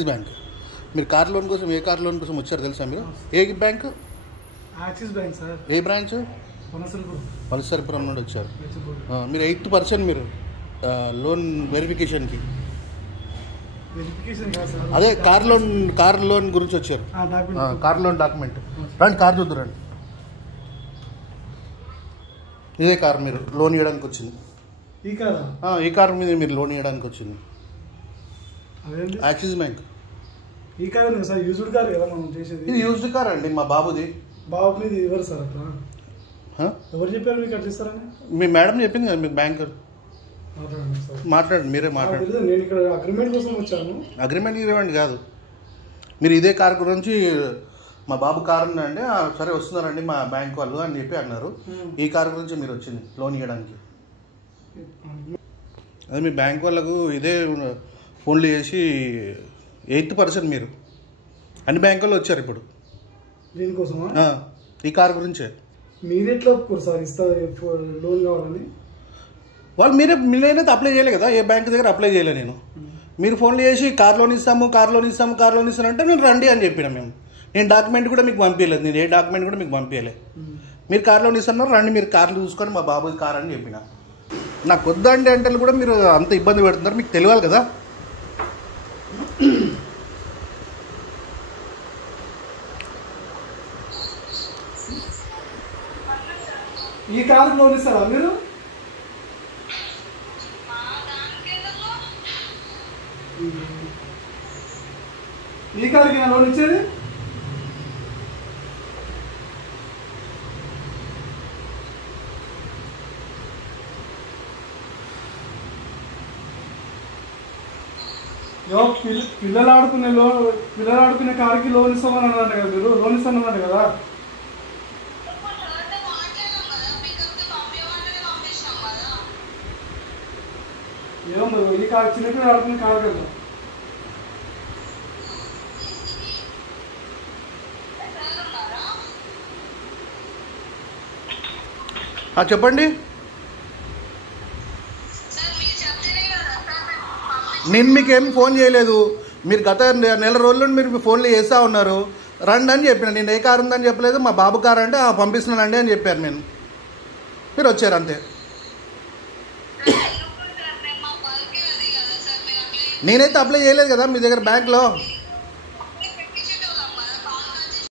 Bank మీరు car loan కోసం ఏ car loan కోసం వచ్చారు తెలుసా మీరు? ఏ బ్యాంక్? Axis bank sir. ఏ బ్రాంచ్? వలసరిపురం నుండి వచ్చారు. మీరు 8th పర్సన్ మీరు లోన్ వెరిఫికేషన్కి. అదే కార్ లోన్ గురించి వచ్చారు. కార్ లోన్ డాక్యుమెంట్ రండి, కార్ చూద్దు రండి. ఇదే కార్ మీరు లోన్ ఇవ్వడానికి వచ్చింది. ఈ కార్ మీద మీరు లోన్ ఇవ్వడానికి వచ్చింది. Axis bank. ఈ కార్ సార్ యూజ్డ్ కార్ కదా మనం చేసేది. ఇది యూజ్డ్ కార్ అండి, మా బాబుది. బాబు మీద ఎవరు సార్ అట్లా? ఎవరు చెప్పారు మీకు అట్లా ఇస్తారని? మీ మేడం చెప్పింది కదా, మీకు బ్యాంకర్. మాట్లాడండి, మీరే మాట్లాడండి. నేను ఇక్కడ అగ్రిమెంట్ కోసం వచ్చాను. అగ్రిమెంట్ ఇవ్వండి కాదు, మీరు ఇదే కార్ గురించి మా బాబు కార్ ఉందండి, సరే వస్తున్నారండి మా బ్యాంక్ వాళ్ళు అని చెప్పి అన్నారు. ఈ కార్ గురించి మీరు వచ్చింది లోన్ ఇవ్వడానికి. అదే మీ బ్యాంక్ వాళ్ళకు ఇదే ఫోన్లు చేసి 8th పర్సన్ మీరు అన్ని బ్యాంకుల్లో వచ్చారు ఇప్పుడు దీనికోసమా? ఈ కార్ గురించే. మీరు ఎట్లా ఒప్పుకోరు సార్ ఇస్తా లోన్ కావాలని? వాళ్ళు మీరైతే అప్లై చేయలే కదా, ఏ బ్యాంక్ దగ్గర అప్లై చేయలే నేను. మీరు ఫోన్లు చేసి కార్ లోన్ ఇస్తాము అంటే నేను రండి అని చెప్పిన. నేను డాక్యుమెంట్ కూడా మీకు పంపించలేదు, నేను ఏ డాక్యుమెంట్ కూడా మీకు పంపించలే. మీరు కార్ లోన్ ఇస్తున్నారు, రండి మీరు కార్లు చూసుకొని మా బాబు కార్ అని చెప్పిన. నాకు వద్దండి అంటే కూడా మీరు అంత ఇబ్బంది పెడుతున్నారు, మీకు తెలియాలి కదా. ఈ కార్ లోన్ ఇస్తారా మీరు? ఈ కార్కి లోన్ ఇచ్చేది? పిల్లలు ఆడుకునే కార్కి లోన్ ఇస్తామని అన్నారు కదా మీరు. లోన్ ఇస్తామన్నారు కదా. ఏమో ఈ కార్ చిన్నపిల్లలు ఆడుకునే కార్ కదా. చెప్పండి. నేను మీకేం ఫోన్ చేయలేదు, మీరు గత నెల రోజుల నుండి మీరు ఫోన్లు చేస్తూ ఉన్నారు. రండి అని చెప్పిన, నేను ఏ కారు ఉందని చెప్పలేదు. మా బాబు కారు అంటే పంపిస్తున్నానండి అని చెప్పారు. మీరు వచ్చారు అంతే. నేనైతే అప్లై చేయలేదు కదా మీ దగ్గర బ్యాంక్లో.